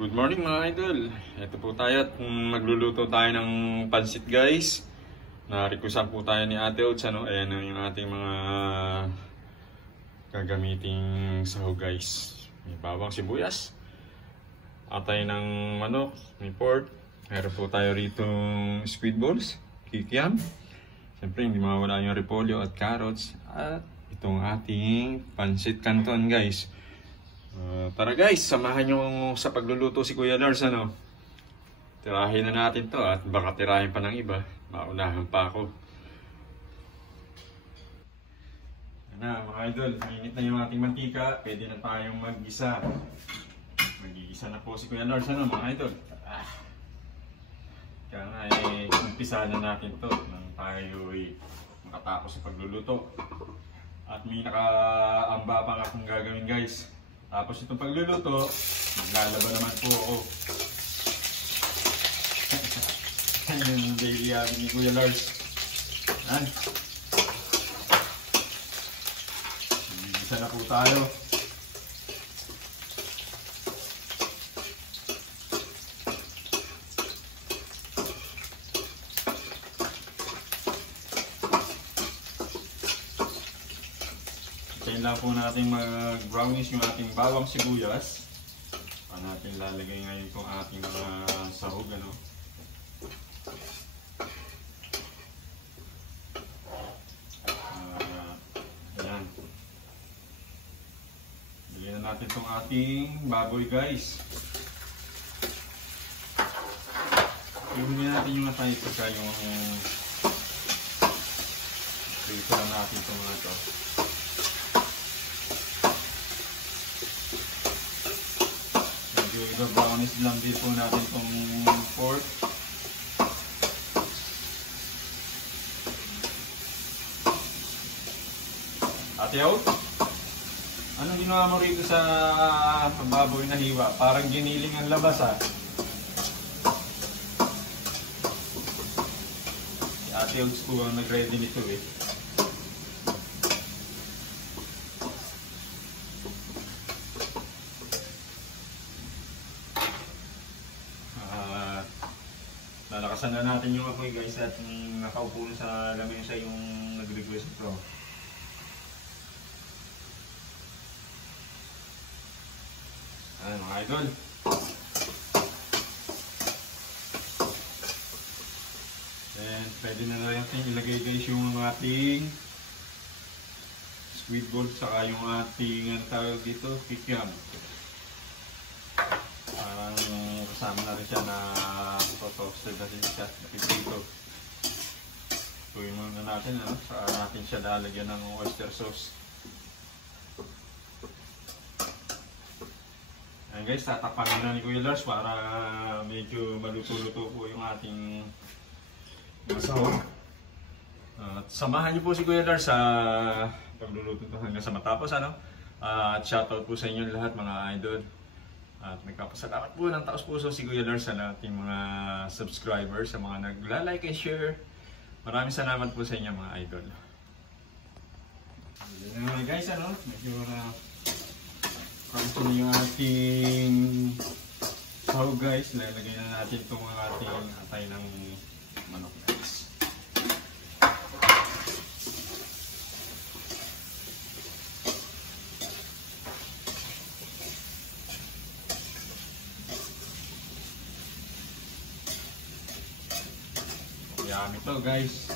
Good morning mga idol. Ito po tayo at magluluto tayo ng pansit guys. Na-requestan po tayo ni Ate Oats. Ayan yung ating mga gagamiting sahog guys. May bawang sibuyas, atay ng manok, may pork. Meron po tayo rito squid balls, kikiam. Siyempre hindi mawala yung repolyo at carrots. At itong ating pansit canton guys. Tara guys, samahan nyo sa pagluluto si Kuya Lars. Tirahin na natin to at baka tirahin pa ng iba. Maunahan pa ako. Yan na mga idol, mainit na yung ating mantika. Pwede na tayong mag-gisa. Mag-gisa na po si Kuya Lars mga idol. Kaya nga umpisa na natin to nang tayo makatapos sa pagluluto. At may nakaamba pa akong gagawin guys. Tapos itong pagluluto, maglalaba naman po ako. Yung daily habit ni Kuya Lars. Yan. Isa na po tayo. Hintayin lang po natin mag-brownish yung ating bawang sibuyas. Paano natin lalagay ngayon itong ating sahog. Ayan. Bigyan na natin itong ating baboy guys. Ihunin natin yung atay pagka yung prito lang natin itong mga ito. Brownish lang din po natin itong pork. Ate Out, anong ginawa mo rito sa baboy na hiwa? Parang giniling ang labas Si Ate Out po ang nag-ready nito Lalakasan na natin yung apoy guys at nakaupo sa lamesa yung nag-request ito. Ayan mga idol. Then pwede na natin ilagay guys yung ating squid ball saka yung ating tawag dito, kikiam. Kasama na rin siya na toasted na rin siya, nakipito. Tuloy muna natin, saka natin siya lalagyan ng oyster sauce. Ayan guys, tatakpanin na ni Kuya Lars para medyo maluto-luto po yung ating sahog. At samahan niyo po si Kuya Lars sa pagluluto hanggang sa matapos. At shoutout po sa inyo lahat mga idol. At nagpapasalamat po ng taos puso si Kuya Lars sa ating mga subscribers, sa mga nagla-like and share. Maraming salamat po sa inyo mga idol. Yan na guys, medyo pronto na yung ating sahog guys. Lalagay na natin itong ating atay ng manok guys. Yummy to guys.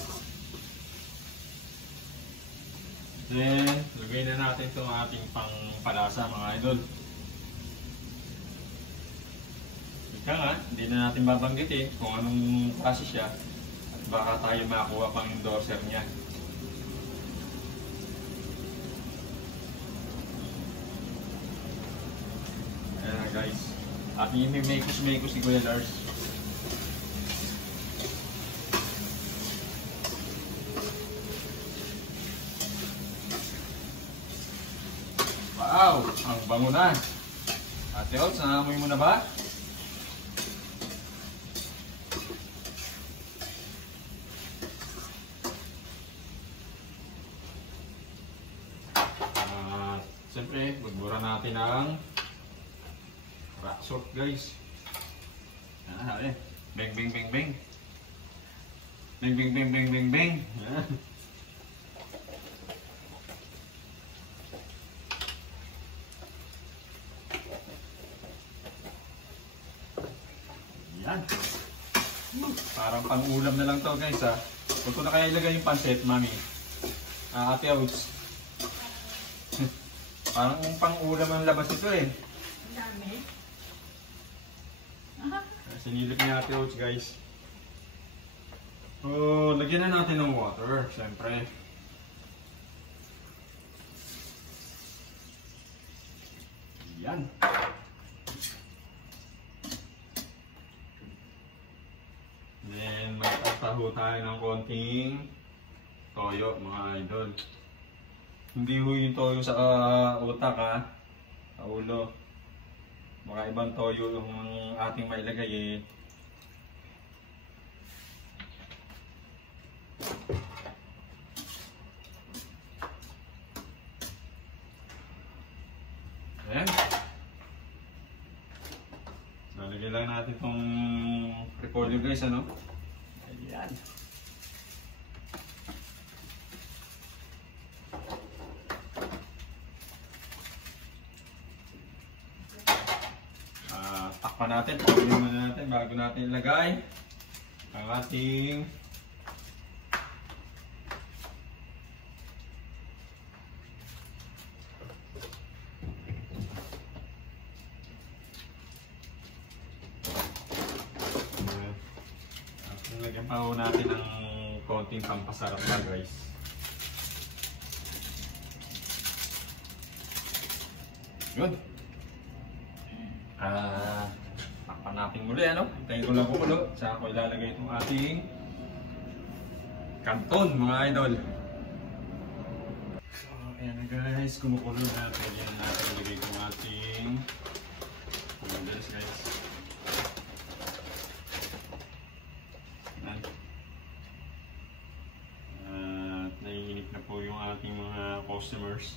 Then, lagay na natin itong ating pangpalasa mga idol. Ika nga, hindi na natin babanggitin kung anong klase siya. At baka tayo makakuha pang endorser niya. Ayan na guys. Ating imimekos-mekos si Kuya Lars. Wow! Ang bango na! Ate Oats, naamoy mo na ba? Siyempre, magbura natin ang salt guys. Yan, bang bang bang bang. Bang bang bang bang bang bang. Yan. Yan. Parang pang-ulam na lang to guys ha. Huwag ko na kaya ilagay yung pancit, mami. Ate Outs. Parang pang-ulam ang labas ito eh. Ang dami. Sinilip ni Ate Outs guys. So, lagyan na natin ng water, syempre. Yan. Then, magtataho tayo ng konting toyo, mga idol. Hindi ho yung toyo sa utak ha, sa ulo. Baka ibang toyo yung ating mailagay eh. Ayan. Nalagay lang natin itong repolyo guys, ano? Ayan. Takpan natin, pagpapalin muna natin bago natin ilagay ang ating lagyan pa ho natin ng konting pampasarap na guys. Yun. Takpan natin muli ano. Hintayin ko lang kumulo. Saka ko ilalagay itong ating kanton mga idol. So ayan na guys. Kumukulo natin. Yan natin ilagay itong ating noodles guys. At naiinip na po yung ating mga customers.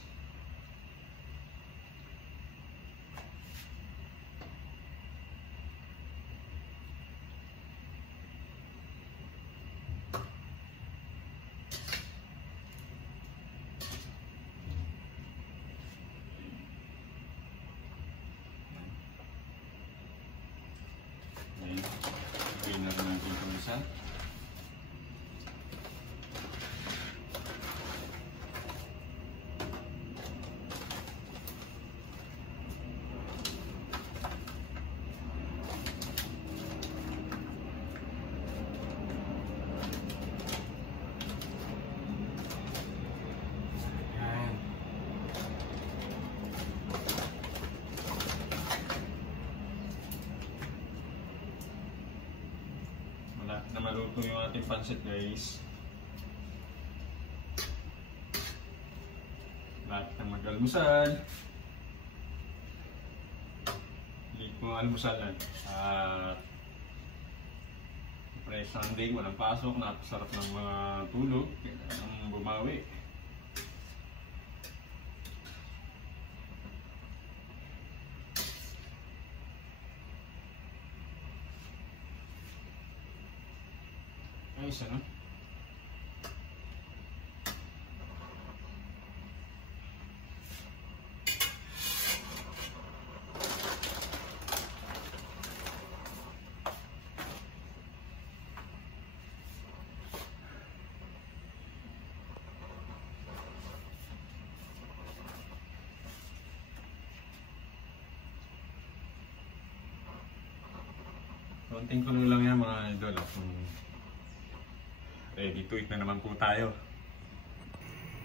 Cleaner natin itong isa. Na maluto yung ating pancit guys. Lahat na mag-almusal. Hindi ko almusal na. Siyempre Sunday, walang pasok. Napasarap ng mga tulog. Kailangan bumawi. Ayos ano? Konting kulo lang yan mga idol. Ready to eat na naman po tayo.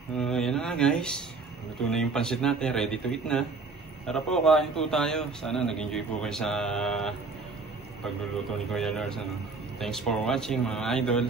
Yan na nga guys. Luto na yung pansit natin. Ready to eat na. Tara po, kain po tayo. Sana nag-enjoy po kayo sa pagluluto ni Kuya Lars. Thanks for watching mga idol.